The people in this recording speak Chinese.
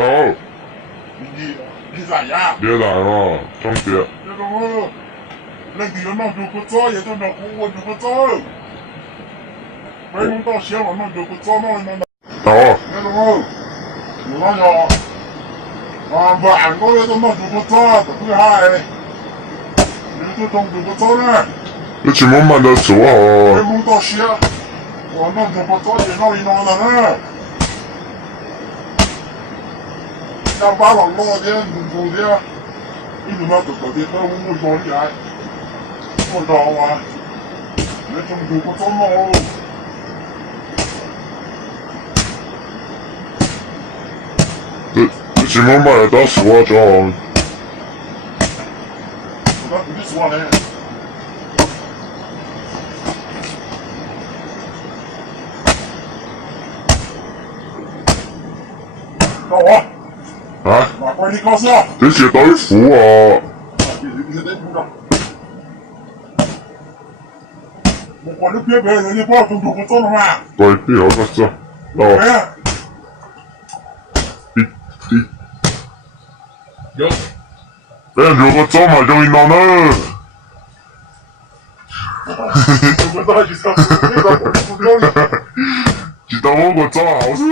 到，你咋样？别来了，中姐，这个我，那你要弄就个早，也就弄我就个早。没弄到先我弄就个早，弄弄。到，那个我，我那要，不按我也都弄就个早，不厉害。你就弄就个早呢？你去慢慢的做哦。没弄到先，我弄就个早也弄一弄了呢。要把老老的、弄的，你他妈都搞的和我说厉害，我知道啊，那种就不怎么。你去慢慢的打死我就好。我跟你说呢。到我。啊？马快点告诉。这些豆腐啊。你得鼓掌。我这别人家把工作不做了吗？对，别好个子。哦。有。如果做嘛就赢了呢。我知道你说，知道我不了。知道我做好事。